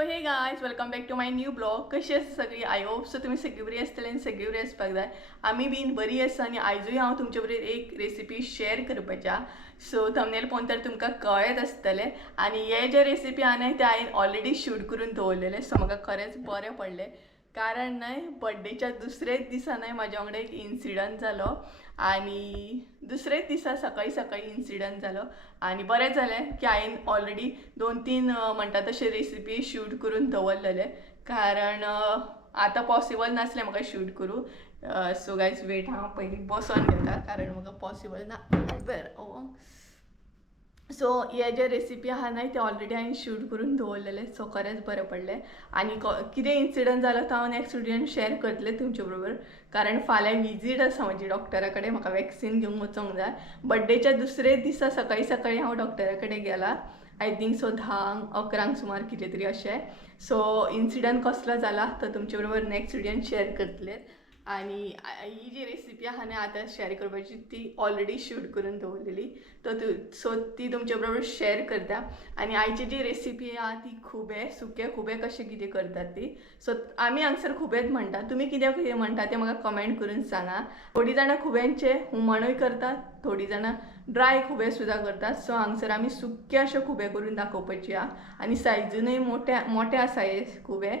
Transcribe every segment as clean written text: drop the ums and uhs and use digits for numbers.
So hey guys welcome back to my new blog. कशी आसा सगळी? आय होप सो तुमी सगळी बरी आसतली आनी सगळी बरी आसपाक जाय. आमी बीन बरी आसा आनी आयजूय हांव तुमचे बरोबर एक रेसिपी शेअर करपाच्या. सो थंबनेल पळोवन तर तुमकां कळत आसतलें. आनी हे जे रेसिपी आहा न्हय ते हांवें ऑलरेडी शूट करून दवरलेले. सो म्हाका खरेंच बरें पडलें. कारण न्हय बड्डेच्या दुसरेच दिसा न्हय म्हाज्या वांगडा एक इन्सिडंट जालो आनी दुसरेच दिसा सकाळी सकाळी इन्सिडंट जालो आनी बरें जालें की हांवें ऑलरेडी 2-3 म्हणटा तशे रेसिपी शूट करून दवरलेले. कारण आतां पॉसिबल नासलें म्हाका शूट करूं. सो गायज वेट, हांव पयलीं बसोन घेता कारण म्हाका पॉसिबल ना. बरं सो हे जे रेसिपी आहा न्हय ते ऑलरेडी हांवें शूट करून दवरलेले. सो खरेंच बरें पडलें. आनी कितें इन्सिडंट जालो तो हांव नेक्स्ट विडियोन शेअर करतलें तुमचे बरोबर. कारण फाल्यां विजीट आसा म्हजी डॉक्टरा कडेन. म्हाका वॅक्सीन घेवंक वचोंक जाय. बड्डेच्या दुसरेच दिसा सकाळी सकाळी हांव डॉक्टरा कडेन गेलां. आय थिंक सो 10-11 सुमार कितें तरी अशें. सो इन्सिडंट कसलो जाला तो तुमचे बरोबर नेक्स्ट विडियोन शेअर करतलें. आनी ही जी रेसिपी आहा न्हय आतां शेअर करपाची ती ऑलरेडी शूट करून दवरलेली. सो ती तुमचे बरोबर शेअर करता. आनी आयची जी रेसिपी आहा ती खुबे सुके खुबे कशें कितें करतात ती. सो आमी हांगसर खुबेच म्हणटा. तुमी कितें म्हणटा तें म्हाका कमेंट करून सांगा. थोडीं जाणां खुब्यांचे हुमणूय करतात, थोडीं जाणां ड्राय खुबे सुद्दां करतात. सो हांगसर आमी सुके अशे खुबे करून दाखोवपाचे आहा. आनी सायजूनय मोठे आसा हे खुबे.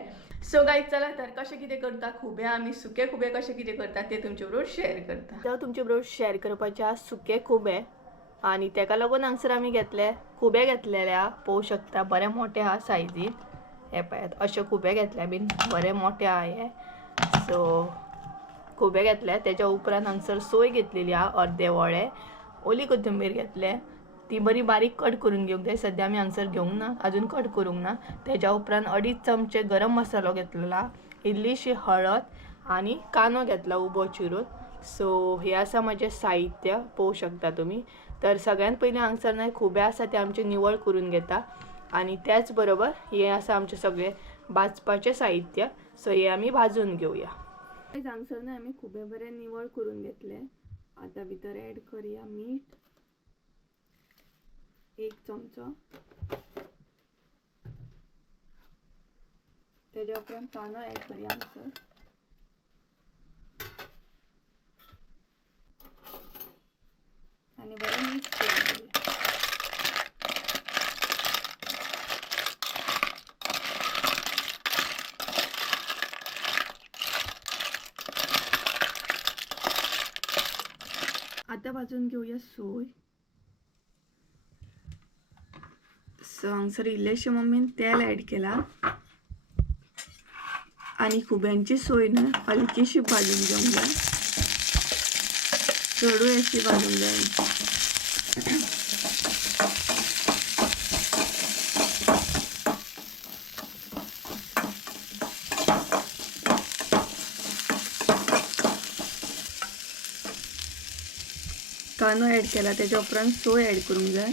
सो गायज चला तर कशें कितें करता खुबे आमी सुके खुबे कशें कितें करता ते तुमचे बरोबर शेअर करता. तर तुमचे बरोबर शेअर करपाचे आहा सुके खुबे. आनी तेका लागून हांगसर आमी घेतले खुबे घेतलेले आहा. पळोवंक शकता बरे मोठे आहा सायजीन. हे पळयात अशे खुबे घेतले बीन बरे मोठे आहा हे. सो खुबे घेतले. तेच्या उपरांत हांगसर सोय घेतलेली आहा अर्दे वळे. ओली कोथिंबीर घेतले. ती बरी बारीक कट करून घेवंक जाय. सद्या आमी हांगसर घेवंक ना, अजून कट करूंक ना. तेच्या उपरांत 2.5 चमचे गरम मसालो घेतलेला, इल्लीशी हळद आनी कांदो घेतला उबो चिरून. सो हे आसा म्हजें साहित्य पळोवंक शकता तुमी. तर सगळ्यांत पयलीं हांगसर न्हय खुबे आसा ते आमचे निवळ करून घेता. आनी त्याच बरोबर हे आसा आमचे सगळे भाजपाचें साहित्य. सो हे आमी भाजून घेवया. हांगसर न्हय आमी खुबे बरे निवळ करून घेतले. आतां भितर एड करया मीठ 1 चमचो. तेच्या उपरांत कांदो एड करया हांगसर. आनी बरें मिक्स करून घेवया. आतां भाजून घेवया सोय. सो हांगसर इल्लेशें मम्मीन तेल एड केला. आनी खुब्यांची सोय न्हय हलकीशी भाजून घेवंक जाय. चडूय अशी भाजूंक जाय. कांदो एड केला तेच्या उपरांत सोय एड करूंक जाय.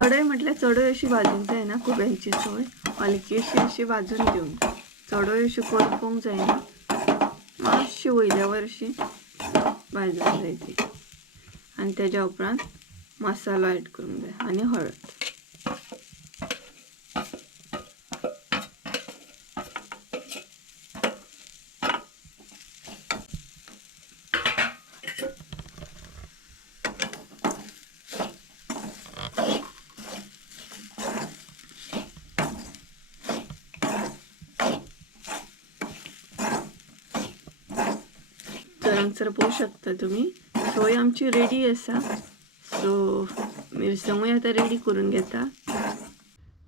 चडय म्हटल्यार चडय अशी भाजूंक जायना. खुब्यांची सोय हलकीशी अशी भाजून घेवंक. चडय अशी करपूंक जायना. मातशी वयल्या वर अशी भाजूंक जाय ती. आनी तेच्या उपरांत मसालो एड करूंक जाय आनी हळद. तर हांगसर पळोवंक शकता तुमी सोय आमची रेडी आसा. सो मिरसांगूय आतां रेडी करून घेता.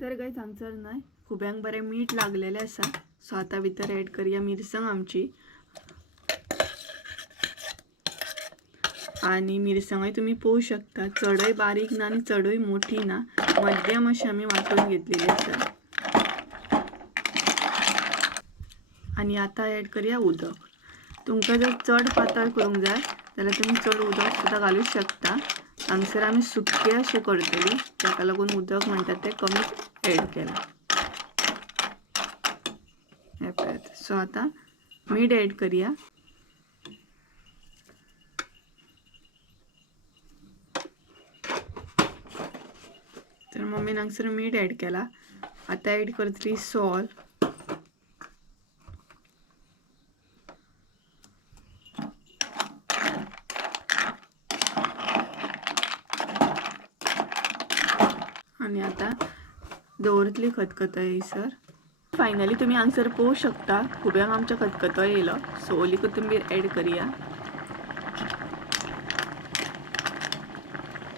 तर गायज हांगसर न्हय खुब्यांक बरें मीठ लागलेलें आसा. सो आतां भितर एड करया मिरसांग आमची. आनी मिरसांगूय तुमी पळोवंक शकता चडय बारीक ना आनी चडय मोठी ना, मध्यम अशी आमी वांटून घेतलेली आसा. आनी आतां एड करया उदक. तुमकां जर चड पातळ करूंक जाय जाल्यार तुमी चड उदक सुद्दां घालूंक शकता. हांगसर आमी सुके अशें करतली, ताका लागून उदक म्हणटात तें कमी एड केलां. हे पळयात. सो आतां मीठ एड करया. तर मम्मीन हांगसर मीठ एड केला. आतां एड करतली सॉल्ट. आणि आता दवरतली खतखतो. फायनली तुम्ही हांगसर पळोवंक शकता खुब्यांक आमच्या खतखतो येयलो. सो ओली कोथिंबीर एड करया.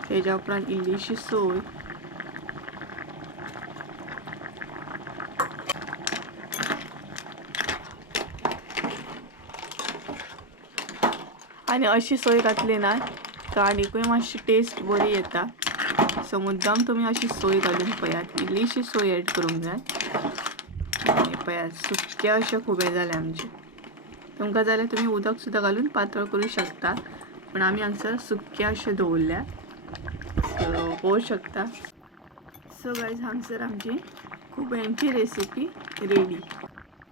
तेज्या उपरांत इल्लीशी सोय. आणि अशी सोय घातली ना का आनीकूय मातशी टेस्ट बरी येता. सो मुद्दाम तुम्ही अशी सोय घालून पळयात. इल्लीशी सोय एड करूंक जाय. आणि पळयात सुके अशे खुबे जाले आमचे. तुमकां जाल्यार तुम्ही उदक सुद्दां घालून पातळ करूं शकता, पण आमी हांगसर सुके अशे दवरल्या. सो पळोवंक शकता. सो गायज हांगसर आमची खुब्यांची रेसिपी रेडी.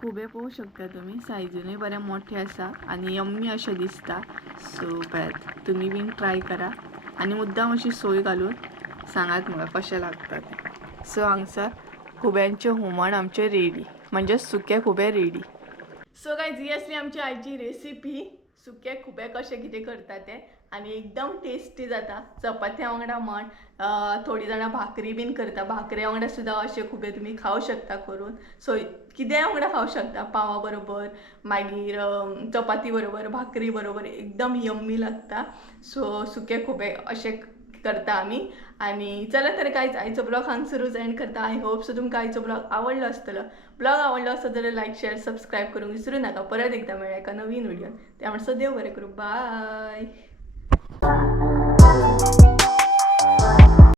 खुबे पळोवंक शकता तुम्ही, सायजीनूय बरे मोठे आसा आणि यम्मी अशे दिसता. सो पळयात तुम्ही बीन ट्राय करा आणि मुद्दाम अशी सोय घालून सांगात म्हाका कशें लागता तें. सो हांगसर खुब्यांचे हुमण आमचे रेडी, म्हणजे सुके खुबे रेडी. सो गायज ही आसली आमची आयची रेसिपी. सुके खुबे कशे कितें करता ते आणि एकदम टेस्टी जाता. चपात्या वांगडा म्हण, थोडी जाणां भाकरी बीन करता, भाकरी वांगडा सुद्दां अशे खुबे तुम्ही खावं शकता करून. सो किद्या वांगडा खावं शकता, पावा बरोबर, मागीर चपाती बरोबर, भाकरी बरोबर एकदम यम्मी लागता. सो सुके खुबे अशे करता आमी. आणि चला तर कायच आयचो ब्लॉग हांगसरूच एंड करता. आय होप सो तुमकां आयचो ब्लॉग आवडलो आसतलो. ब्लॉग आवडलो आसत जाल्यार लायक शेअर सबस्क्राईब करूंक विसरू नका. परत एकदा मेळया एका नवीन व्हिडिओन. त्या म्हणसर देव बरें करूं. बाय.